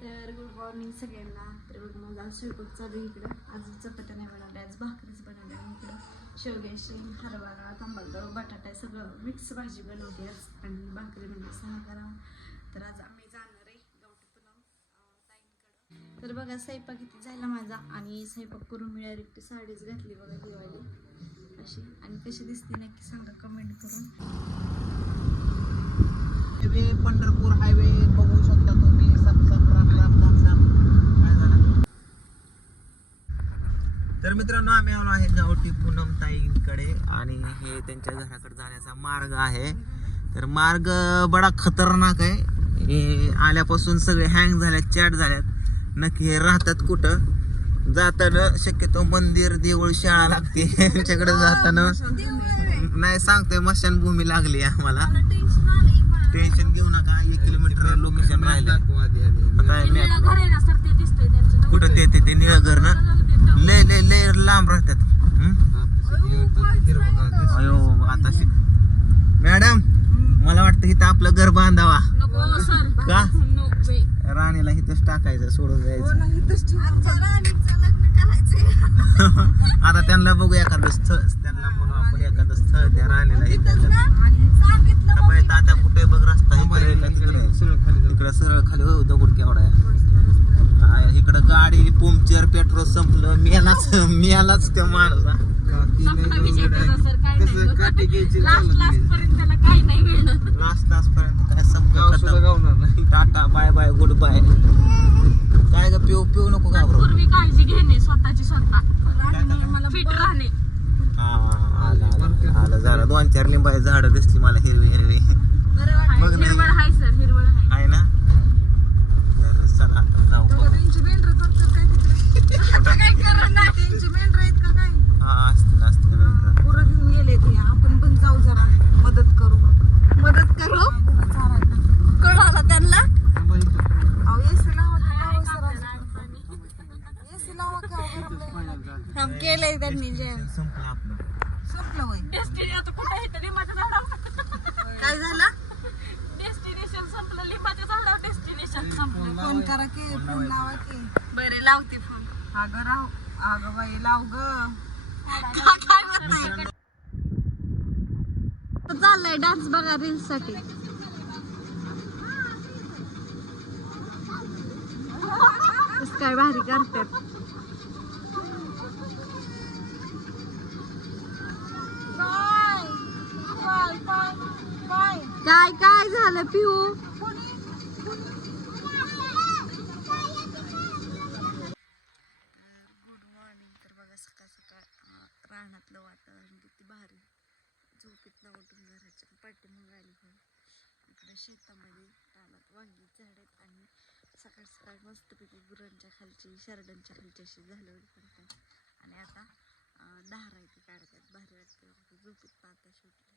तर good morning सगळ्यांना. तर बघ मग आज स्वयंपाक चालू इकडं. आज चपात्या नाही बनवल्या आज भाकरीच बनवल्या आणि इकडं. शेवग्याची हरभरा तांबळदळ बटाटा सगळं मिक्स भाजी बनवली आज. आणि भाकरी म्हणजे सहा करा तर आज आम्ही जाणार आहे गावठी पुनम तर बघा स्वयंपाक किती झाला माझा आणि स्वयंपाक करून मी डायरेक्ट साडीच घातली बघा दिवाळी अशी. आणि कशी दिसते नक्की सांगा कमेंट करून. पंढरपूर हायवे बघू शकता तुम्ही सप सप राम राम राम राम काय झालं तर मित्रांनो आम्ही आलो आहे गावठी पूनम ताईंकडे आणि हे त्यांच्या घराकडे जाण्याचा मार्ग आहे. तर मार्ग बडा खतरनाक आहे. हे आल्यापासून सगळे हँग झाल्यात चॅट झाल्यात नक्की हे राहतात कुठं? जाताना शक्यतो मंदिर देऊळ शाळा लागते. यांच्याकडे जाताना नाही सांगतोय मशानभूमी लागली आम्हाला. टेन्शन घेऊ नका एक किलोमीटर लोकेशन राहिलं कुठं ते ते- ते निळघर ना? लय लय लय लांब राहतात? अयो आता शि- मॅडम मला वाटतं इथं आपलं घर बांधावा. का? राणीला इथंच टाकायचं सोडून जायचं आता त्यांना बघू एखादं स्थळ त्यांना म्हणू आपण एखादं स्थळ द्या राणीला इथं आता कुठे बघ रस्ता इकडे सरळ खाली हो दगड केवढा हा, इकडं गाडी पंक्चर पेट्रोल संपलं. मेलाच मेलाच त्या माणसा. लास्ट लास्ट पर्यंत काय संपलं tata bye bye goodbye काय ग पिऊ पिऊ नको घाबरू. पूर्वी काळजी घेणे स्वतःची स्वतः? फिट राहणे. हा, आलं, आलं, आलं. झालं. दोन चार लिंबाची झाडं दिसली मला हिरवी हिरवी. बघ ना. हिरवळ आहे सर. हिरवळ आहे आहे ना तर चला आता जाऊ काय करणार नाही हा असतील असतील नंतर मदत करू कळाला त्यांना हम त्यांनी जेवण संपलं आपलं. डेस्टिनी आता कुठे आहे तर लिंबाच्या झाडावर. काय झालं? डेस्टिनेशन संपलं. लिंबाच्या झाडावर डेस्टिनेशन संपलं. फोन करा की फोन लावा की. बरे लावते फोन अगं राव अगं बाई लाव ग. चाललंय डान्स बघा रील्ससाठी. काय भारी करतात काय काय झालं पिऊ. गुड मॉर्निंग तर बघा सकाळ सकाळ रानातलं वातावरण किती भारी. झोपेतनं उठून घराच्या पाठीमागे आली होय इकडे शेतामध्ये रानात वांगी झाड आहेत आणि सकाळ सकाळ मस्तपैकी गुरांच्या खालची शरडांच्या खालची अशी झालं करतात आणि आता दहा धार काढतात. भारी वाटते झोपेत पाहता सुटली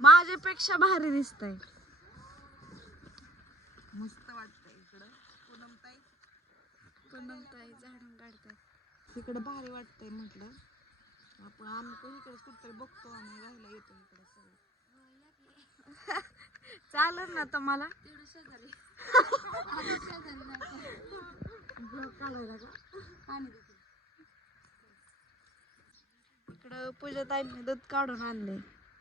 माझ्यापेक्षा भारी दिसतंय. मस्त वाटतं इकडं. पूनमताई. पूनमताई झाडून काढतात इकडं भारी वाटतंय म्हटलं. आपण आम्ही पण इकडे कुठतरी बघतो आणि राहायला येतो इकडे सगळं. चालेल ना तुम्हाला? इकडं पूजा ताईने दूध काढून आणले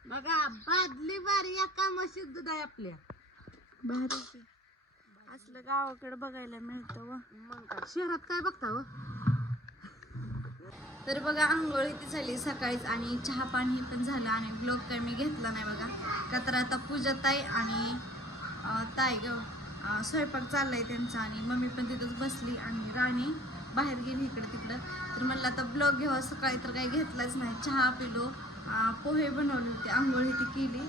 बघा बादली बारी म्हशीत दूध आहे आपल्या. असलं गावाकडे बघायला मिळतं व. मग काय? शहरात काय बघता हो तर बघा आंघोळ ती झाली सकाळीच आणि चहा पाणी पण झालं आणि ब्लॉग काय मी घेतला नाही बघा. का तर आता पूजा ताई आणि ताई ग स्वयंपाक चाललाय त्यांचा आणि मम्मी पण तिथंच बसली आणि राणी बाहेर गेली इकडं तिकडं. तर म्हणलं आता ब्लॉग घ्यावा सकाळी तर काही घेतलाच नाही. चहा पिलो पोहे बनवले होते आंघोळी ती केली.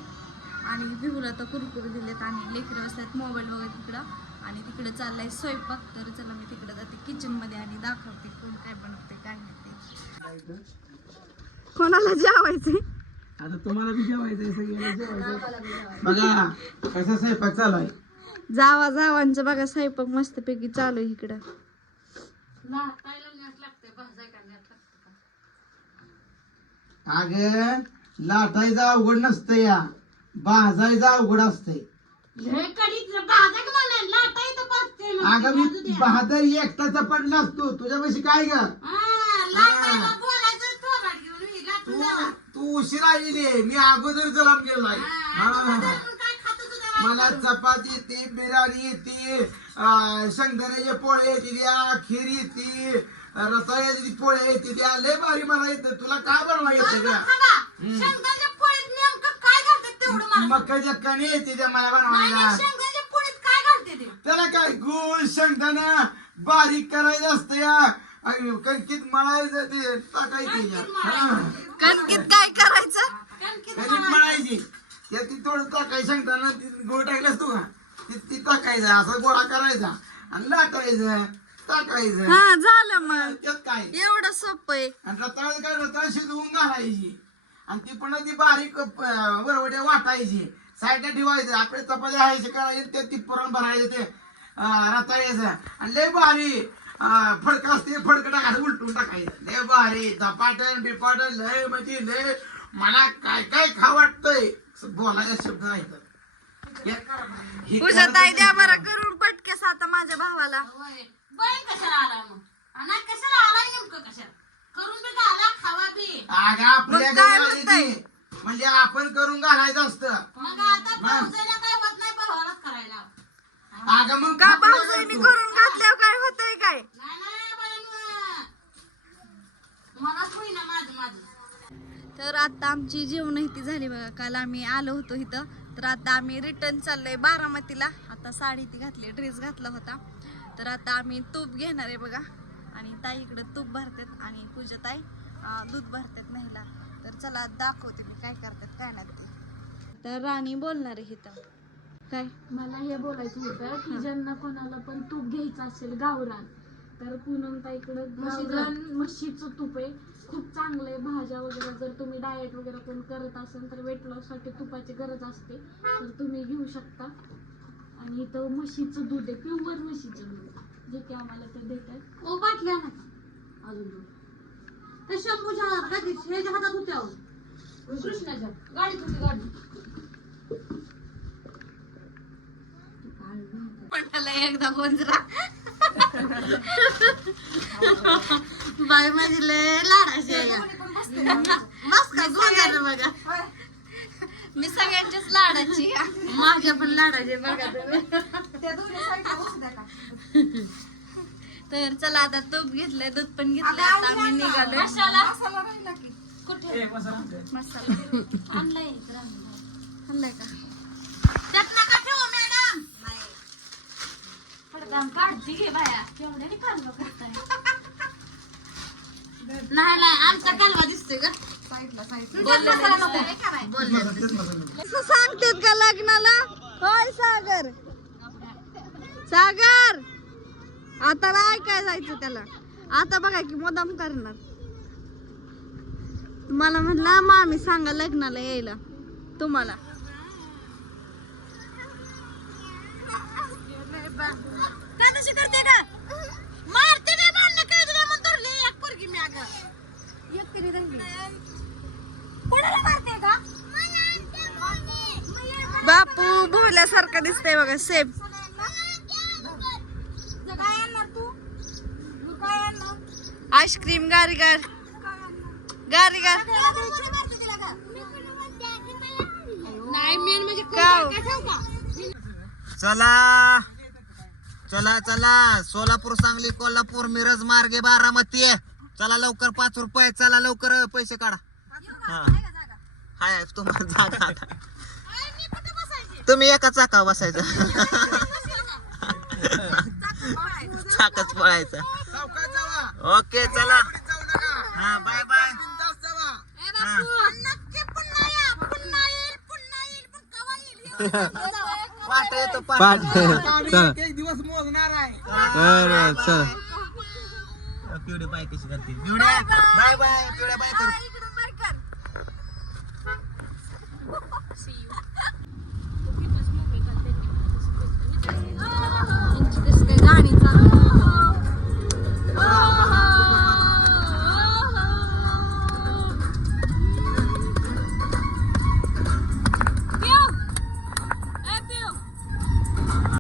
आणि बिहूला तर कुरकुरे दिलेत आणि लेकरं बसल्यात मोबाईल वगैरे तिकडं आणि तिकडं चाललाय स्वयंपाक तर चला मी तिकडं जाते किचनमध्ये आणि दाखवते कोण काय बनवते काय नाही ते. कोणाला जेवायचे आता तुम्हाला बी जेवायचंय जेवायचं बघा कसा स्वयंपाक चालू आहे? जावा जावांचं बघा स्वयंपाक मस्तपैकी चालू आहे इकडं. अग लाटायचं अवघड नसतं या. भाजायचं अवघड असतंय. अगं मी बहादर एकटाचा पडला असतो तुझ्यापाशी काय ग? तू तू उशिरा येईल मी अगोदर जलाब गेलाय मला चपाती येते बिर्याणी येते शेंगदाण्याचे पोळे येते खीर येते. रताळ्याची पोळे येते द्या लय भारी मला येतं. तुला काय बनवा येतं का मकाच्या कणी येते त्या मला बनवायला. त्याला काय? गुळ शेंगदाणा बारीक करायचं असतं या. आणि कणकीत मळायचं ते टाकायचं या. हा. कणकीत काय करायचं? कणकीत मळायची. त्यात ती थोडं टाकायचं शेंगदाणा ती गुळ टाकलं असतो का? ती ती टाकायचं असं गोळा करायचा आणि लाटायचं. टाकायचं. हा झालं मग. त्यात काय? एवढं सोपं आहे. आणि रताळ काय? रताळ शिजवून घालायची. आणि ती पुन्हा ती बारीक अं, वरवड्या वाटायची. साईडला ठेवायचं. आपले चपात्या आहे करायचे ते ती पुरण भरायचं ते रताळ्याचं. आणि लय भारी फडकं असते फडकं टाकायचं उलटून टाकायचं. लय भारी. धपाटन बिपाटन लय म्हणजे लय. मला काय काय खा वाटतंय? बोलायचा शब्द नाही तर. हे पूजा खरं ताई द्या बरं करून पटकेस आता माझ्या भावाला. अगं आपल्या मग काय घरी आली म्हणताय? ती. म्हणजे आपण करून घालायचं असतं. अगं मग का खात नाही भाऊजाईने तू. करून घातल्यावर काय होतंय काय? तर आता आमची जेवण इथे झाली बघा. काल आम्ही आलो होतो इथं. तर आता आम्ही रिटर्न चाललोय बारामतीला. आता साडी ती घातली ड्रेस घातला होता. तर आता आम्ही तूप घेणार आहे बघा. आणि ताई इकडं तूप भरतात आणि पूजा ताई दूध भरतात महिला. तर चला दाखवते मी काय करतात काय नाही ते. तर राणी बोलणार आहे इथं. काय? मला हे बोलायचं होतं की ज्यांना कोणाला पण तूप घ्यायचं असेल गावरान तर पूनमताईकडं म्हशीचं तूप आहे. खूप चांगलं आहे भाज्या वगैरे जर तुम्ही डाएट वगैरे पण करत असाल तर वेट लॉससाठी तुपाची गरज असते. तर तुम्ही घेऊ शकता. आणि इथं म्हशीचं दूध आहे प्युअर म्हशीचं दूध जे की आम्हाला ते देतात ओ बाटल्या ना अजून दोन. त्या शंभूच्या दिसतं? ह्याच्या हातात होत्या अहो. कृष्णाच्या. गाडीत होती गाडी एकदा गोंजरा बाय माझी लय आहे. बस का गोंजरा बघा. मी सगळ्यांच्याच लाडाची. आहे. माझ्या पण लाडाची बघा तुम्ही. तर चला आता तूप घेतलंय दूध पण घेतलंय. आता आम्ही निघालोय. ए, मसाला आणते. मसाला. आणलाय इकडं आणलाय. आणलाय का? त्यात नका ठेवू मॅडम. काढती घे बाया. केवढ्याने कालवा करताय. नाही नाही आमचा कालवा दिसतोय का असं सांगतात का लग्नाला? होय सागर. सागर! आता नाही काय जायचं त्याला. आता बघा की मुदाम करणार. मला म्हटलं मामी सांगा लग्नाला यायला. तुम्हाला. करते का? मारते नाही मारलं काय तुला म्हणून धरली एक पोरगी मी अगं. एक तरी धरली कोणाला मारते का? बापू भोल्यासारखं दिसतंय बघा सेम आईस्क्रीम गारी गार. गारी गार. म्हणजे का? ठेव का चला. चला चला. सोलापूर सांगली कोल्हापूर मिरज मार्गे बारामती. आहे. चला लवकर पाच रुपये चला लवकर पैसे काढा. हा. हाय तुम्हाला जागा आता. तुम्ही एका चाका बसायचं. चाकच पळायचं. ओके चला. हा बाय बाय हा. पाठ येतो पाठ आम्ही एक एक दिवस मोजणार आहे. पिवडे बाय कशी करते? पिवड्या बाय बाय. पिवड्या बाय. कर.